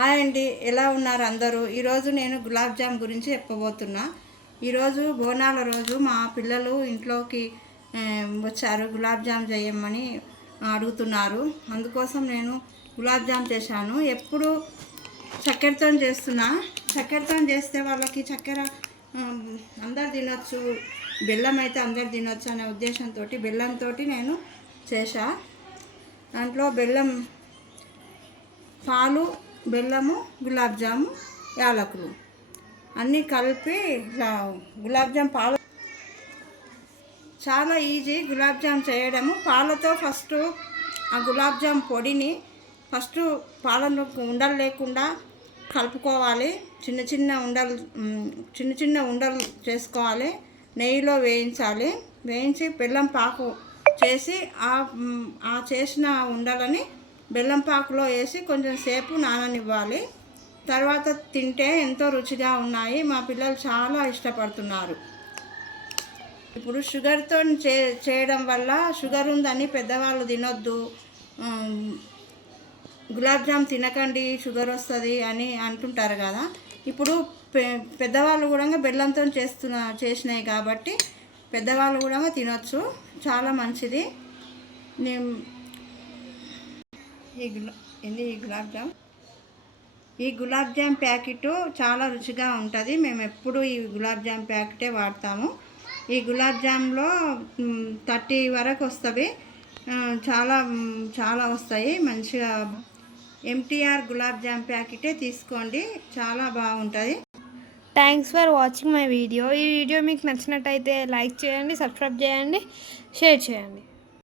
Hi అండి, ఎలా ఉన్నారు అందరూ? ఈరోజు నేను గులాబ్ జామ్ గురించి చెప్పబోతున్నా. ఈరోజు బోనాల రోజు మా పిల్లలు ఇంట్లోకి వచ్చారు. గులాబ్ జామ్ చేయమని అడుగుతున్నారు. అందుకోసం నేను గులాబ్ జామ్ చేశాను. ఎప్పుడు చక్కెరతో చేస్తున్నా. చక్కెరతో చేస్తే వాళ్ళకి చక్కెర అందరు తినొచ్చు, బెల్లం అయితే అందరు తినొచ్చు అనే ఉద్దేశంతో బెల్లంతో నేను చేశా. దాంట్లో బెల్లం, పాలు, బెల్లము, గులాబ్ జాము, యాలకులు అన్నీ కలిపి గులాబ్ జామ్ పాలు చాలా ఈజీ గులాబ్ జామ్ చేయడము. పాలతో ఫస్ట్ ఆ గులాబ్ జామ్ పొడిని ఫస్ట్ పాలను ఉండలు లేకుండా కలుపుకోవాలి. చిన్న చిన్న ఉండలు చేసుకోవాలి. నెయ్యిలో వేయించాలి. వేయించి బెల్లం పాకు చేసి ఆ చేసిన ఉండలని బెల్లం పాకులో వేసి కొంచెం సేపు నాననివ్వాలి. తర్వాత తింటే ఎంతో రుచిగా ఉన్నాయి. మా పిల్లలు చాలా ఇష్టపడుతున్నారు. ఇప్పుడు షుగర్తో చేయడం వల్ల షుగర్ ఉందని పెద్దవాళ్ళు తినొద్దు, గులాబ్ జామ్ తినకండి షుగర్ వస్తుంది అని అంటుంటారు కదా. ఇప్పుడు పెద్దవాళ్ళు కూడా బెల్లంతో చేసినాయి కాబట్టి పెద్దవాళ్ళు కూడా తినొచ్చు. చాలా మంచిది. ఈ గులాబ్ జామ్ ప్యాకెట్ చాలా రుచిగా ఉంటుంది. మేము ఎప్పుడు ఈ గులాబ్ జామ్ ప్యాకెటే వాడతాము. ఈ గులాబ్ జామ్లో 30 వరకు వస్తుంది. చాలా వస్తాయి. మంచిగా ఎంటీఆర్ గులాబ్ జామ్ ప్యాకెటే తీసుకోండి, చాలా బాగుంటుంది. Thanks for watching my video. ఈ వీడియో మీకు నచ్చినట్టయితే లైక్ చేయండి, సబ్స్క్రైబ్ చేయండి, షేర్ చేయండి.